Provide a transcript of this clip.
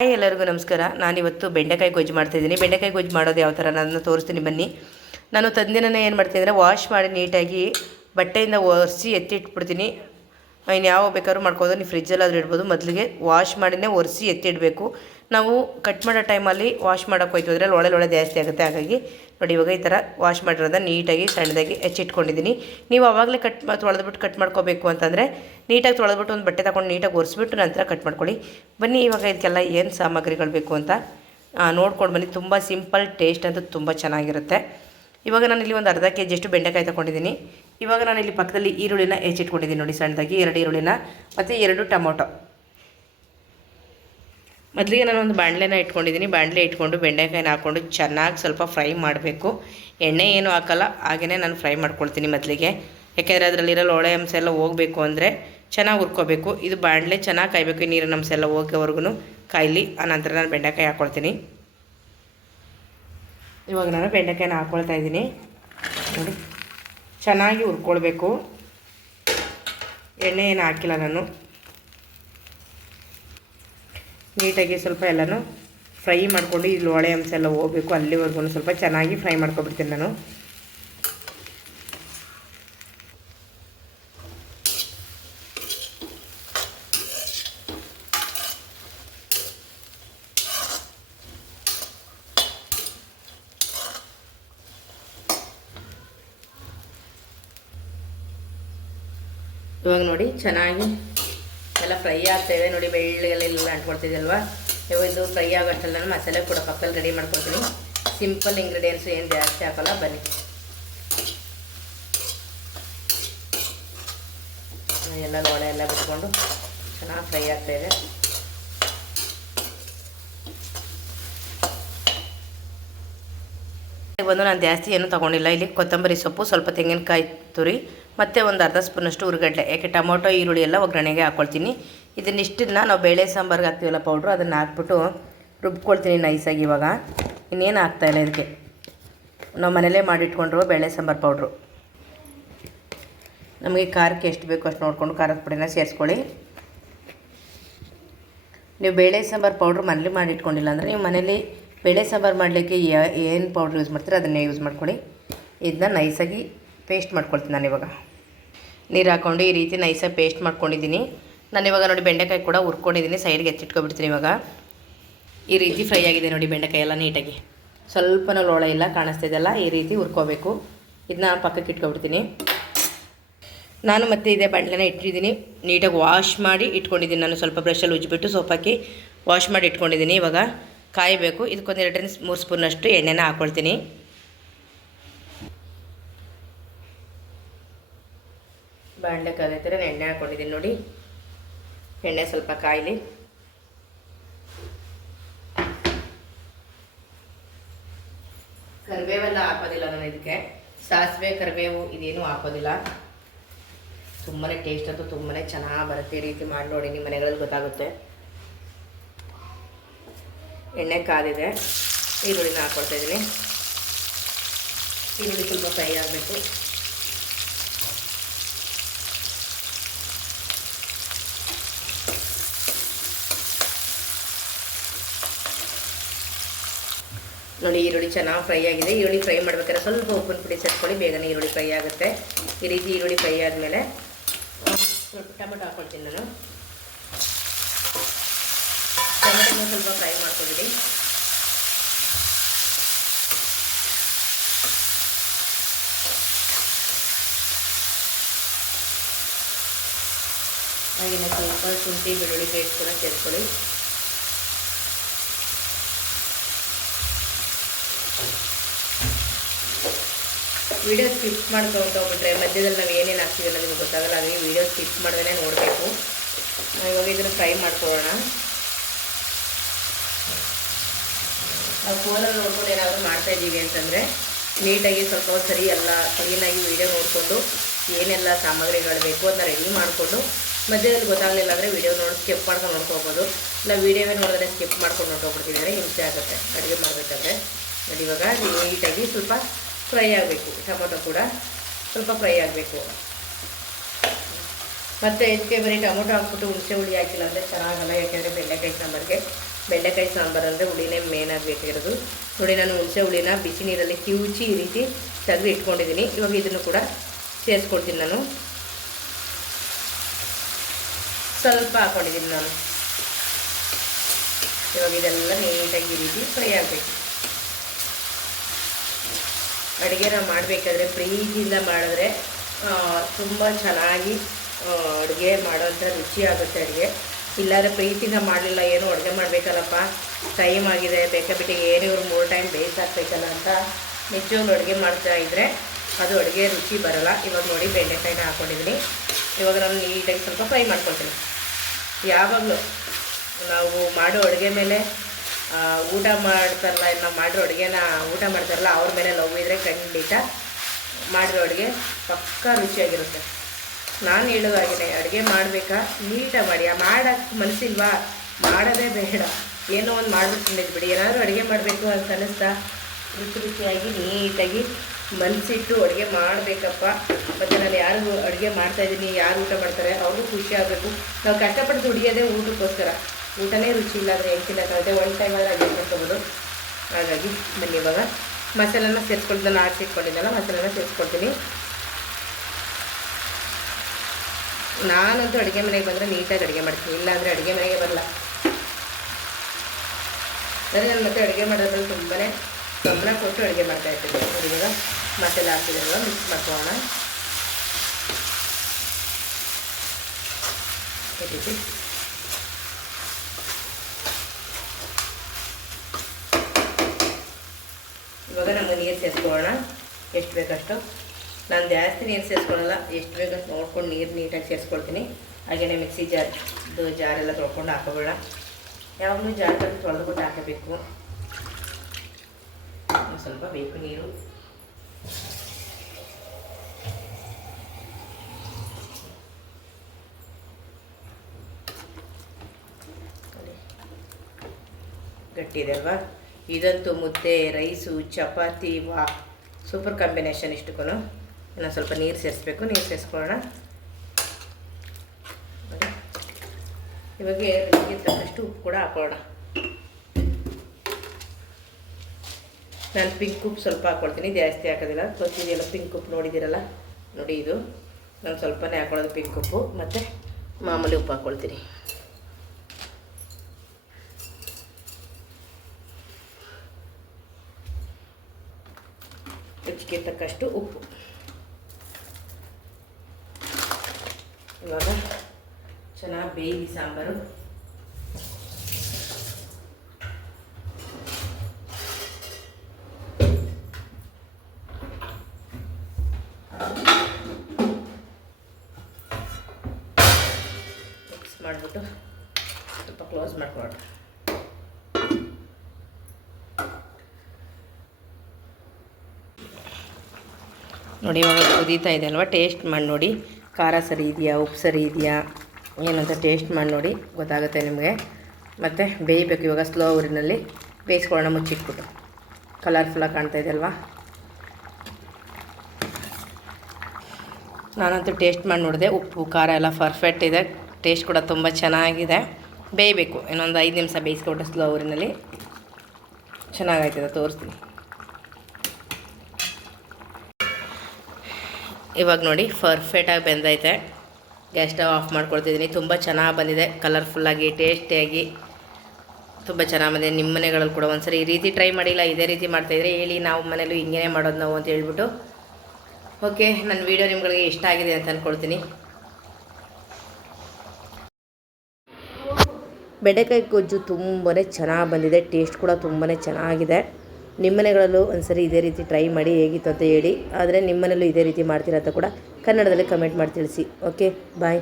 Hi ಎಲ್ಲರಿಗೂ ನಮಸ್ಕಾರ. ನಾನಿವತ್ತು ಬೆಂಡೆಕಾಯಿ ಗೊಜ್ಜು ಮಾಡ್ತಾಯಿದ್ದೀನಿ ಬೆಂಡೆಕಾಯಿ ಗೊಜ್ಜು ಮಾಡೋದು ಯಾವ ಥರ? ನಾನು ತೋರಿಸ್ತೀನಿ ಬನ್ನಿ. ನಾನು ತಂದಿನೇ ಏನು ಮಾಡ್ತೀನಿ ಅಂದರೆ ವಾಶ್ ಮಾಡಿ ನೀಟಾಗಿ ಬಟ್ಟೆಯಿಂದ ಒರೆಸಿ ಎತ್ತಿಟ್ಬಿಡ್ತೀನಿ. ಇನ್ನು ಯಾವ ಬೇಕಾದ್ರೂ ಮಾಡ್ಕೊಬೋದು. ನೀವು ಫ್ರಿಜ್ಜಲ್ಲಾದರೂ ಇಡ್ಬೋದು. ಮೊದಲಿಗೆ ವಾಶ್ ಮಾಡಿನೇ ಒರೆಸಿ ಎತ್ತಿಡಬೇಕು. ನಾವು ಕಟ್ ಮಾಡೋ ಟೈಮಲ್ಲಿ ವಾಶ್ ಮಾಡೋಕೆ ಹೋಯ್ತು. ಅಂದರೆ ಒಳ್ಳೆ ಒಳ್ಳೆ ಜಾಸ್ತಿ ಆಗುತ್ತೆ. ಹಾಗಾಗಿ ನೋಡಿ ಇವಾಗ ಈ ಥರ ವಾಶ್ ಮಾಡಿರೋದನ್ನ ನೀಟಾಗಿ ಸಣ್ಣದಾಗಿ ಹೆಚ್ಚಿಟ್ಕೊಂಡಿದ್ದೀನಿ. ನೀವು ಆವಾಗಲೇ ಕಟ್ ತೊಳೆದ್ಬಿಟ್ಟು ಕಟ್ ಮಾಡ್ಕೋಬೇಕು ಅಂತಂದರೆ ನೀಟಾಗಿ ತೊಳೆದ್ಬಿಟ್ಟು ಒಂದು ಬಟ್ಟೆ ತಗೊಂಡು ನೀಟಾಗಿ ಒರೆಸ್ಬಿಟ್ಟು ನಂತರ ಕಟ್ ಮಾಡ್ಕೊಳ್ಳಿ. ಬನ್ನಿ ಇವಾಗ ಇದಕ್ಕೆಲ್ಲ ಏನು ಸಾಮಗ್ರಿಗಳು ಬೇಕು ಅಂತ. ನೋಡ್ಕೊಂಡು ಬನ್ನಿ. ತುಂಬ ಸಿಂಪಲ್ ಟೇಸ್ಟ್ ಅಂತೂ ತುಂಬ ಚೆನ್ನಾಗಿರುತ್ತೆ. ಇವಾಗ ನಾನು ಇಲ್ಲಿ ಒಂದು ಅರ್ಧ ಕೆ ಜಿಯಷ್ಟು ಬೆಂಡೆಕಾಯಿ ತೊಗೊಂಡಿದ್ದೀನಿ. ಇವಾಗ ನಾನು ಇಲ್ಲಿ ಪಕ್ಕದಲ್ಲಿ ಈರುಳ್ಳಿನ ಹೆಚ್ಚಿಟ್ಕೊಂಡಿದ್ದೀನಿ ನೋಡಿ ಸಣ್ಣದಾಗಿ. ಎರಡು ಈರುಳ್ಳಿನ ಮತ್ತು ಎರಡು ಟೊಮೊಟೊ. ಮೊದಲಿಗೆ ನಾನು ಒಂದು ಬಾಣಲೆನ ಇಟ್ಕೊಂಡಿದ್ದೀನಿ. ಬಾಣಲೆ ಇಟ್ಕೊಂಡು ಬೆಂಡೆಕಾಯಿನ ಹಾಕ್ಕೊಂಡು ಚೆನ್ನಾಗಿ ಸ್ವಲ್ಪ ಫ್ರೈ ಮಾಡಬೇಕು. ಎಣ್ಣೆ ಏನು ಹಾಕಲ್ಲ ಹಾಗೆಯೇ ನಾನು ಫ್ರೈ ಮಾಡ್ಕೊಳ್ತೀನಿ ಮೊದಲಿಗೆ. ಯಾಕೆಂದರೆ ಅದರಲ್ಲಿರೋ ಲೋಳೆ ಅಂಶ ಎಲ್ಲ ಹೋಗಬೇಕು ಅಂದರೆ ಚೆನ್ನಾಗಿ ಹುರ್ಕೋಬೇಕು. ಇದು ಬಾಣಲೆ ಚೆನ್ನಾಗಿ ಕಾಯಬೇಕು ನೀರಿನ ಅಂಶ ಎಲ್ಲ ಹೋಗೋವರೆಗೂ ಕಾಯಲಿ. ಆನಂತರ ನಾನು ಬೆಂಡೆಕಾಯಿ ಹಾಕ್ಕೊಳ್ತೀನಿ ಇವಾಗ ನಾನು ಬೆಂಡೆಕಾಯಿನ ಹಾಕ್ಕೊಳ್ತಾ ಇದ್ದೀನಿ. ನೋಡಿ, ಚೆನ್ನಾಗಿ ಹುರ್ಕೊಳ್ಬೇಕು. ಎಣ್ಣೆ ಏನು ಹಾಕಿಲ್ಲ ನಾನು. ನೀಟಾಗಿ ಸ್ವಲ್ಪ ಎಲ್ಲನೂ ಫ್ರೈ ಮಾಡಿಕೊಂಡು ಇಲ್ಲಿ ಒಳೆ ಅಂಶ ಎಲ್ಲ ಹೋಗಬೇಕು. ಅಲ್ಲಿವರೆಗೂ ಸ್ವಲ್ಪ ಚೆನ್ನಾಗಿ ಫ್ರೈ ಮಾಡ್ಕೊಬಿಡ್ತೀನಿ ನಾನು. ಇವಾಗ ನೋಡಿ ಚೆನ್ನಾಗಿ ಎಲ್ಲ ಫ್ರೈ ಆಗ್ತಾಯಿದೆ ನೋಡಿ ಬೆಳ್ಳಗೆಲ್ಲ ಅಂಟ್ಕೊಳ್ತಿದೆ ಅಲ್ವಾ ಇವಾಗ ಇದು ಫ್ರೈ ಆಗೋಷ್ಟೆಲ್ಲ ಮಸಾಲೆ ಕೂಡ ಪಕ್ಕದಲ್ಲಿ ರೆಡಿ ಮಾಡ್ಕೊಳ್ತೀನಿ ಸಿಂಪಲ್ ಇಂಗ್ರೀಡಿಯೆಂಟ್ಸ್ ಏನು ಜಾಸ್ತಿ ಹಾಕಲ್ಲ, ಬನ್ನಿ. ಎಲ್ಲ ಲೋಳೆ ಎಲ್ಲ ಬಿಟ್ಕೊಂಡು ಚೆನ್ನಾಗಿ ಫ್ರೈ ಆಗ್ತಾಯಿದೆ ಬಂದು ನಾನು ಜಾಸ್ತಿ ಏನು ತೊಗೊಂಡಿಲ್ಲ. ಇಲ್ಲಿ ಕೊತ್ತಂಬರಿ ಸೊಪ್ಪು, ಸ್ವಲ್ಪ ತೆಂಗಿನಕಾಯಿ ತುರಿ ಮತ್ತು ಒಂದು ಅರ್ಧ ಸ್ಪೂನಷ್ಟು ಉರುಗಡ್ಡೆ ಯಾಕೆ ಟೊಮೊಟೊ, ಈರುಳ್ಳಿ ಎಲ್ಲ ಒಗ್ಗರಣೆಗೆ ಹಾಕ್ಕೊಳ್ತೀನಿ ಇದನ್ನಿಷ್ಟನ್ನ ನಾವು ಬೇಳೆ ಸಾಂಬಾರ್ಗೆ ಹಾಕ್ತೀವಲ್ಲ ಪೌಡ್ರು ಅದನ್ನು ಹಾಕ್ಬಿಟ್ಟು ರುಬ್ಕೊಳ್ತೀನಿ ನೈಸಾಗಿ ಇವಾಗ. ಇನ್ನೇನು ಹಾಕ್ತಾಯಿಲ್ಲ ಇದಕ್ಕೆ. ನಾವು ಮನೇಲೇ ಮಾಡಿಟ್ಕೊಂಡ್ರು ಬೇಳೆ ಸಾಂಬಾರು ಪೌಡ್ರು ನಮಗೆ ಖಾರಕ್ಕೆ ಎಷ್ಟು ಬೇಕು ಅಷ್ಟು ನೋಡಿಕೊಂಡು ಖಾರದ ಪುಡಿನ ಸೇರಿಸ್ಕೊಳ್ಳಿ. ನೀವು ಬೇಳೆ ಸಾಂಬಾರು ಪೌಡ್ರ್ ಮನೇಲಿ ಮಾಡಿಟ್ಕೊಂಡಿಲ್ಲ ಅಂದರೆ ನೀವು ಮನೇಲಿ ಬೇಳೆ ಸಾಂಬಾರು ಮಾಡಲಿಕ್ಕೆ ಏನು ಪೌಡ್ರ್ ಯೂಸ್ ಮಾಡ್ತೀರೋ ಅದನ್ನೇ ಯೂಸ್ ಮಾಡ್ಕೊಳ್ಳಿ. ಇದನ್ನ ನೈಸಾಗಿ ಪೇಸ್ಟ್ ಮಾಡ್ಕೊಳ್ತೀನಿ ನಾನು ಇವಾಗ. ನೀರು ಹಾಕ್ಕೊಂಡು ಈ ರೀತಿ ನೈಸಾಗಿ ಪೇಸ್ಟ್ ಮಾಡ್ಕೊಂಡಿದ್ದೀನಿ. ನಾನು ಇವಾಗ ನೋಡಿ ಬೆಂಡೆಕಾಯಿ ಕೂಡ ಹುರ್ಕೊಂಡಿದ್ದೀನಿ. ಸೈಡ್ಗೆ ಎತ್ತಿಟ್ಕೊಬಿಡ್ತೀನಿ ಇವಾಗ. ಈ ರೀತಿ ಫ್ರೈ ಆಗಿದೆ ನೋಡಿ ಬೆಂಡೆಕಾಯಿ ಎಲ್ಲ ನೀಟಾಗಿ. ಸ್ವಲ್ಪನೂ ಲೋಳ ಇಲ್ಲ ಕಾಣಿಸ್ತಿದೆಲ್ಲ ಈ ರೀತಿ ಹುರ್ಕೋಬೇಕು. ಇದನ್ನ ಪಕ್ಕಕ್ಕೆ ಇಟ್ಕೊಬಿಡ್ತೀನಿ. ನಾನು ಮತ್ತೆ ಇದೇ ಬಂಡ್ಲೆನ ಇಟ್ಟಿದ್ದೀನಿ. ನೀಟಾಗಿ ವಾಶ್ ಮಾಡಿ ಇಟ್ಕೊಂಡಿದ್ದೀನಿ. ನಾನು ಸ್ವಲ್ಪ ಬ್ರಷಲ್ಲಿ ಉಜ್ಜಿಬಿಟ್ಟು ಸೋಪಾಕಿ ವಾಶ್ ಮಾಡಿ ಇಟ್ಕೊಂಡಿದ್ದೀನಿ ಇವಾಗ. ಕಾಯಬೇಕು. ಇದಕ್ಕೊಂದು ಎರಡರಿಂದ ಮೂರು ಸ್ಪೂನಷ್ಟು ಎಣ್ಣೆನ ಹಾಕ್ಕೊಳ್ತೀನಿ ಬಾಣಲೆ ಥರ ಎಣ್ಣೆ ಹಾಕ್ಕೊಂಡಿದ್ದೀನಿ ನೋಡಿ. ಎಣ್ಣೆ ಸ್ವಲ್ಪ ಕಾಯಲಿ. ಕರಿಬೇವೆಲ್ಲ ಹಾಕೋದಿಲ್ಲ ನಾನು ಇದಕ್ಕೆ. ಸಾಸಿವೆ, ಕರಿಬೇವು ಇದೇನು ಹಾಕೋದಿಲ್ಲ. ತುಂಬಾ ಟೇಸ್ಟ್ ಅಂತೂ ತುಂಬಾ ಚೆನ್ನಾಗಿ ಬರುತ್ತೆ ಈ ರೀತಿ ಮಾಡಿ ನೋಡಿ ನಿಮ್ಮ ಮನೆಗಳಲ್ಲಿ ಗೊತ್ತಾಗುತ್ತೆ. ಎಣ್ಣೆ ಕಾದಿದೆ. ಈರುಳ್ಳಿನ ಹಾಕ್ಕೊಳ್ತಾ ಇದ್ದೀನಿ. ಈರುಳ್ಳಿ ಸ್ವಲ್ಪ ಫ್ರೈ ಆಗಬೇಕು. ನೋಡಿ ಈರುಳ್ಳಿ ಚೆನ್ನಾಗಿ ಫ್ರೈ ಆಗಿದೆ. ಈರುಳ್ಳಿ ಫ್ರೈ ಮಾಡ್ಬೇಕಾದ್ರೆ ಸ್ವಲ್ಪ ಉಪ್ಪಿನ ಪುಡಿ ಸೇರ್ಕೊಳ್ಳಿ, ಬೇಗನೆ ಈರುಳ್ಳಿ ಫ್ರೈ ಆಗುತ್ತೆ. ಈ ರೀತಿ ಈರುಳ್ಳಿ ಫ್ರೈ ಆದಮೇಲೆ ಸ್ವಲ್ಪ ಟೊಮೆಟೊ ಹಾಕ್ಕೊಳ್ತೀನಿ ನಾನು. ಟೊಮೆಟೊನ ಸ್ವಲ್ಪ ಫ್ರೈ ಮಾಡ್ಕೊಬಿಡಿ ಹಾಗೆ ಸ್ವಲ್ಪ ಶುಂಠಿ, ಬೆಳ್ಳುಳ್ಳಿ ಪೇಸ್ಟ್ ಕೂಡ ಸೇರಿಸ್ಕೊಳ್ಳಿ ವಿಡಿಯೋ ಸ್ಕಿಪ್ ಮಾಡ್ಕೊಂಡು ಹೋಗ್ಬಿಟ್ರೆ ಮಧ್ಯದಲ್ಲಿ ನಾವು ಏನೇನು ಹಾಕ್ತೀವಿ ಅನ್ನೋದು ನಿಮಗೆ ಗೊತ್ತಾಗಲ್ಲ, ಹಾಗಾಗಿ ವಿಡಿಯೋ ಸ್ಕಿಪ್ ಮಾಡ್ದೇ ನೋಡಬೇಕು. ಇವಾಗ ಇದನ್ನು ಫ್ರೈ ಮಾಡ್ಕೊಳ್ಳೋಣ. ನಾವು ಫೋನಲ್ಲಿ ನೋಡ್ಕೊಂಡು ಏನಾದರೂ ಮಾಡ್ತಾ ಇದ್ದೀವಿ ಅಂತಂದರೆ ನೀಟಾಗಿ ಸ್ವಲ್ಪ ಸರಿ ಎಲ್ಲ ಕ್ಲೀನಾಗಿ ವೀಡಿಯೋ ನೋಡಿಕೊಂಡು ಏನೆಲ್ಲ ಸಾಮಗ್ರಿಗಳು ಬೇಕು ಅದನ್ನ ರೆಡಿ ಮಾಡಿಕೊಂಡು ಮಧ್ಯದಲ್ಲಿ ಗೊತ್ತಾಗಲಿಲ್ಲ ಅಂದರೆ ವೀಡಿಯೋ ನೋಡಿ ಸ್ಕಿಪ್ ಮಾಡ್ಕೊಂಡು ನೋಡ್ಕೋಬೋದು ಇಲ್ಲ ವೀಡಿಯೋವೇ ನೋಡಿದ್ರೆ ಸ್ಕಿಪ್ ಮಾಡ್ಕೊಂಡು ನೋಡ್ಕೊಬಿಡ್ತಿದ್ದಾರೆ, ಹಿಂಸೆ ಆಗುತ್ತೆ. ಅಡುಗೆ ಮಾಡಬೇಕಾದ್ರೆ. ನೋಡಿ ಇವಾಗ ನೀಟಾಗಿ ಸ್ವಲ್ಪ ಫ್ರೈ ಆಗಬೇಕು, ಟೊಮೊಟೊ ಕೂಡ. ಸ್ವಲ್ಪ ಫ್ರೈ ಆಗಬೇಕು. ಮತ್ತು ಇದಕ್ಕೆ ಬರೀ ಟೊಮೊಟೊ ಹಾಕ್ಬಿಟ್ಟು ಹುಣಸೆ ಹುಳಿ ಹಾಕಿಲ್ಲ ಅಂದರೆ ಚೆನ್ನಾಗಲ್ಲ, ಯಾಕೆಂದರೆ ಬೆಂಡೆಕಾಯಿ ಸಾಂಬಾರಿಗೆ. ಬೆಂಡೆಕಾಯಿ ಸಾಂಬಾರು ಅಂದರೆ ಹುಳಿನೇ ಮೇನ್ ಆಗಬೇಕಾಗಿರೋದು ನೋಡಿ, ನಾನು ಹುಣಸೆ ಹುಳಿನ ಬಿಸಿ ನೀರಲ್ಲಿ ಕಿವುಚಿ ಈ ರೀತಿ ತೆಗೆದು ಇಟ್ಕೊಂಡಿದ್ದೀನಿ. ಇವಾಗ ಇದನ್ನು ಕೂಡ ಸೇರಿಸ್ಕೊಡ್ತೀನಿ ನಾನು. ಸ್ವಲ್ಪ ಹಾಕ್ಕೊಂಡಿದ್ದೀನಿ ನಾನು. ಇವಾಗ ಇದೆಲ್ಲ ನೀಟಾಗಿ ಈ ರೀತಿ ಫ್ರೈ ಆಗಬೇಕು. ಅಡುಗೆನ ಮಾಡಬೇಕಾದ್ರೆ ಪ್ರೀತಿಯಿಂದ ಮಾಡಿದ್ರೆ ತುಂಬ ಚೆನ್ನಾಗಿ ಅಡುಗೆ ಮಾಡೋಂಥ ರುಚಿಯಾಗುತ್ತೆ ಅಡುಗೆ. ಇಲ್ಲಾಂದರೆ ಪ್ರೀತಿಯಿಂದ ಮಾಡಲಿಲ್ಲ, ಏನು ಅಡುಗೆ ಮಾಡಬೇಕಲ್ಲಪ್ಪ, ಟೈಮ್ ಆಗಿದೆ ಬೇಕಾ ಏನೇ ಇವ್ರು ಮೂರು ಟೈಮ್ ಬೇಯಿಸಾಕ್ಬೇಕಲ್ಲ ಅಂತ ನಿಜವಾಗ್ಲೂ ಅಡುಗೆ ಮಾಡ್ತಾ ಇದ್ದರೆ ಅದು ಅಡುಗೆ ರುಚಿ ಬರಲ್ಲ. ಇವಾಗ ನೋಡಿ ಬೆಂಡೆಕಾಯಿನ ಹಾಕ್ಕೊಂಡಿದ್ದೀನಿ ಇವಾಗ ನಾನು ನೀಟಾಗಿ ಸ್ವಲ್ಪ ಫ್ರೈ ಮಾಡ್ಕೊಳ್ತೀನಿ. ಯಾವಾಗಲೂ ನಾವು ಮಾಡೋ ಅಡುಗೆ ಮೇಲೆ ಊಟ ಮಾಡ್ತಾರಲ್ಲ ನಾವು ಮಾಡಿರೋ ಅಡುಗೆನ ಊಟ ಮಾಡ್ತಾರಲ್ಲ, ಅವ್ರ ಮೇಲೆ ಲವ್ ಇದ್ದರೆ ಖಂಡಿತ ಮಾಡಿರೋ ಅಡುಗೆ ಪಕ್ಕಾ ರುಚಿಯಾಗಿರುತ್ತೆ. ನಾನು ಹೇಳೋದಾಗಿದೆ ಅಡುಗೆ ಮಾಡಬೇಕಾ? ನೀಟಾಗಿ ಮಾಡಿ. ಮಾಡೋಕ್ಕೆ ಮನಸ್ಸಿಲ್ವಾ ಮಾಡೋದೇ ಬೇಡ. ಏನೋ ಒಂದು ಮಾಡ್ಬಿಟ್ಟು ಬಿಡಿ. ಏನಾದರೂ ಅಡುಗೆ ಮಾಡಬೇಕು ಅಂತ ಅನ್ನಿಸ್ತಾ ರುಚಿ ರುಚಿಯಾಗಿ ನೀಟಾಗಿ ಮನಸ್ಸಿಟ್ಟು ಅಡುಗೆ ಮಾಡಬೇಕಪ್ಪ. ಮತ್ತು ನಾನು ಯಾರಿಗೂ ಅಡುಗೆ ಮಾಡ್ತಾಯಿದ್ದೀನಿ ಯಾರು ಊಟ ಮಾಡ್ತಾರೆ, ಅವ್ರಿಗೂ ಖುಷಿ ಆಗಬೇಕು. ನಾವು ಕಷ್ಟಪಟ್ಟು ದುಡಿಯೋದೇ ಊಟಕ್ಕೋಸ್ಕರ. ಊಟನೇ ರುಚಿ ಇಲ್ಲ ಅಂದರೆ ಹೆಂಗೆ ತಿನ್ನೋಕ್ಕಾಗುತ್ತೆ ಒನ್ ಟೈಮ್ ಆದರೆ ಅಡುಗೆ ಮಾಡ್ಕೋಬೋದು ಹಾಗಾಗಿ ಬನ್ನಿ ಇವಾಗ. ಮಸಾಲೆನ ನಾನು ಆಚೆ ಇಟ್ಕೊಂಡಿದ್ದಲ್ಲ, ಮಸಾಲೆನ ಸೇರಿಸ್ಕೊಳ್ತೀನಿ. ನಾನಂತೂ ಅಡುಗೆ ಮನೆಗೆ ಬಂದರೆ ನೀಟಾಗಿ ಅಡುಗೆ ಮಾಡ್ತೀನಿ ಇಲ್ಲ ಅಂದರೆ ಅಡುಗೆ ಮನೆಗೆ ಬರಲ್ಲ. ಅಂದರೆ ನಾನು ಮತ್ತೆ ಅಡುಗೆ ಮಾಡೋದ್ರಲ್ಲಿ ತುಂಬಾ ಗಮನ ಕೊಟ್ಟು ಅಡುಗೆ ಮಾಡ್ತಾ ಇರ್ತೀನಿ. ಇವಾಗ ಮಸಾಲೆ ಹಾಕಿದ್ರಲ್ಲ ಮಿಕ್ಸ್ ಮಾಡ್ಕೊಳ್ಳೋಣ. ಈ ಇವಾಗ ನಮಗೆ ನೀರು ಸೇರಿಸ್ಕೊಳ್ಳೋಣ ಎಷ್ಟು ಬೇಕಷ್ಟು? ನಾನು ಜಾಸ್ತಿ ನೀರು ಸೇರಿಸ್ಕೊಳ್ಳಲ್ಲ ಎಷ್ಟು ಬೇಕಷ್ಟು ನೋಡ್ಕೊಂಡು ನೀರು ನೀಟಾಗಿ ಸೇರಿಸ್ಕೊಳ್ತೀನಿ. ಹಾಗೆಯೇ ಮಿಕ್ಸಿ ಜಾರ್, ಇದು ಜಾರೆಲ್ಲ ತೊಳ್ಕೊಂಡು ಹಾಕೋಬೇಡ. ಯಾವಾಗಲೂ ಜಾರ್ದಲ್ಲಿ ತೊಳೆದುಬಿಟ್ಟು ಹಾಕಬೇಕು. ಸ್ವಲ್ಪ ಬೇಕು ನೀರು. ಗಟ್ಟಿ ಇದೆ ಅಲ್ವಾ? ಇದಂತೂ ಮುದ್ದೆ, ರೈಸು, ಚಪಾತಿ, ವಾ. ಸೂಪರ್ ಕಾಂಬಿನೇಷನ್ ಇಷ್ಟಕ್ಕೂ ಇನ್ನೊಂದು ಸ್ವಲ್ಪ ನೀರು ಸೇರಿಸ್ಬೇಕು. ನೀರು ಸೇರಿಸ್ಕೊಳ್ಳೋಣ. ಇವಾಗ ರುಚಿಗೆ ತಕ್ಕಷ್ಟು ಉಪ್ಪು ಕೂಡ ಹಾಕೊಳ್ಳೋಣ. ನಾನು ಪಿಂಕ್ ಉಪ್ಪು ಸ್ವಲ್ಪ ಹಾಕ್ಕೊಳ್ತೀನಿ ಜಾಸ್ತಿ ಹಾಕೋದಿಲ್ಲ. ಗೊತ್ತಿದೆಯಲ್ಲ ಪಿಂಕ್ ಉಪ್ಪು ನೋಡಿದ್ದೀರಲ್ಲ? ನೋಡಿ ಇದು. ನಾನು ಸ್ವಲ್ಪನೇ ಹಾಕೊಳ್ಳೋದು ಪಿಂಕ್ ಉಪ್ಪು. ಮತ್ತು ಮಾಮೂಲಿ ಉಪ್ಪು ಹಾಕ್ಕೊಳ್ತೀನಿ ರುಚಿಗೆ ತಕ್ಕಷ್ಟು ಉಪ್ಪು. ಇವಾಗ ಚೆನ್ನಾಗಿ ಬೇಯಿ ಸಾಂಬಾರು. ಮಾಡಿಬಿಟ್ಟು ಸ್ವಲ್ಪ ಕ್ಲೋಸ್ ಮಾಡ್ಕೊಳ್ಳೋಣ ನೋಡಿ ಇವಾಗ ಕುದೀತಾ ಇದೆ ಅಲ್ವಾ? ಟೇಸ್ಟ್ ಮಾಡಿ ನೋಡಿ. ಖಾರ ಸರಿ ಇದೆಯಾ? ಉಪ್ಪು ಸರಿ ಇದೆಯಾ? ಏನಂತ ಟೇಸ್ಟ್ ಮಾಡಿ ನೋಡಿ. ಗೊತ್ತಾಗುತ್ತೆ ನಿಮಗೆ. ಮತ್ತು ಬೇಯಬೇಕು. ಇವಾಗ ಸ್ಲೋ ಊರಿನಲ್ಲಿ ಬೇಯಿಸ್ಕೊಳ್ಳೋಣ ಮುಚ್ಚಿಟ್ಬಿಟ್ಟು. ಕಲರ್ಫುಲ್ಲಾಗಿ ಕಾಣ್ತಾ ಇದೆ ಅಲ್ವಾ? ನಾನಂತೂ ಟೇಸ್ಟ್ ಮಾಡಿ ನೋಡಿದೆ. ಉಪ್ಪು, ಖಾರ ಎಲ್ಲ ಪರ್ಫೆಕ್ಟ್ ಇದೆ. ಟೇಸ್ಟ್ ಕೂಡ ತುಂಬ ಚೆನ್ನಾಗಿದೆ. ಬೇಯಬೇಕು. ಇನ್ನೊಂದು ಐದು ನಿಮಿಷ ಬೇಯಿಸ್ಕೊಟ್ಟು ಸ್ಲೋ ಊರಿನಲ್ಲಿ. ಚೆನ್ನಾಗಾಯ್ತದೆ. ತೋರಿಸ್ತೀನಿ. ಇವಾಗ ನೋಡಿ ಪರ್ಫೆಕ್ಟಾಗಿ ಬೆಂದೈತೆ. ಗ್ಯಾಸ್ ಸ್ಟವ್ ಆಫ್ ಮಾಡ್ಕೊಳ್ತಿದ್ದೀನಿ ತುಂಬ ಚೆನ್ನಾಗಿ ಬಂದಿದೆ. ಕಲರ್ಫುಲ್ಲಾಗಿ ಟೇಸ್ಟಿಯಾಗಿ ತುಂಬ ಚೆನ್ನಾಗಿ ಬಂದಿದೆ. ನಿಮ್ಮ ಮನೆಗಳಲ್ಲಿ ಕೂಡ ಒಂದ್ಸರಿ ಈ ರೀತಿ ಟ್ರೈ ಮಾಡಿಲ್ಲ ಇದೇ ರೀತಿ ಮಾಡ್ತಾಯಿದ್ರೆ ಹೇಳಿ ನಾವು ಮನೇಲೂ ಹಿಂಗೇ ಮಾಡೋದು ನಾವು ಅಂತ ಹೇಳ್ಬಿಟ್ಟು. ಓಕೆ ನನ್ನ ವೀಡಿಯೋ ನಿಮ್ಗಳಿಗೆ ಇಷ್ಟ ಆಗಿದೆ ಅಂತ ಅಂದ್ಕೊಳ್ತೀನಿ ಬೆಂಡೆಕಾಯಿ ಗೊಜ್ಜು ತುಂಬಾ ಚೆನ್ನಾಗಿ ಬಂದಿದೆ. ಟೇಸ್ಟ್ ಕೂಡ ತುಂಬಾ ಚೆನ್ನಾಗಿದೆ. ನಿಮ್ಮ ಮನೆಗಳಲ್ಲೂ ಒಂದ್ಸರಿ ಇದೇ ರೀತಿ ಟ್ರೈ ಮಾಡಿ ಹೇಗಿತ್ತು ಅಂತ ಹೇಳಿ. ಆದರೆ ನಿಮ್ಮ ಮನೇಲೂ ಇದೇ ರೀತಿ ಮಾಡ್ತೀರಾ ಅಂತ ಕೂಡ ಕನ್ನಡದಲ್ಲಿ ಕಮೆಂಟ್ ಮಾಡಿ ತಿಳಿಸಿ. Okay bye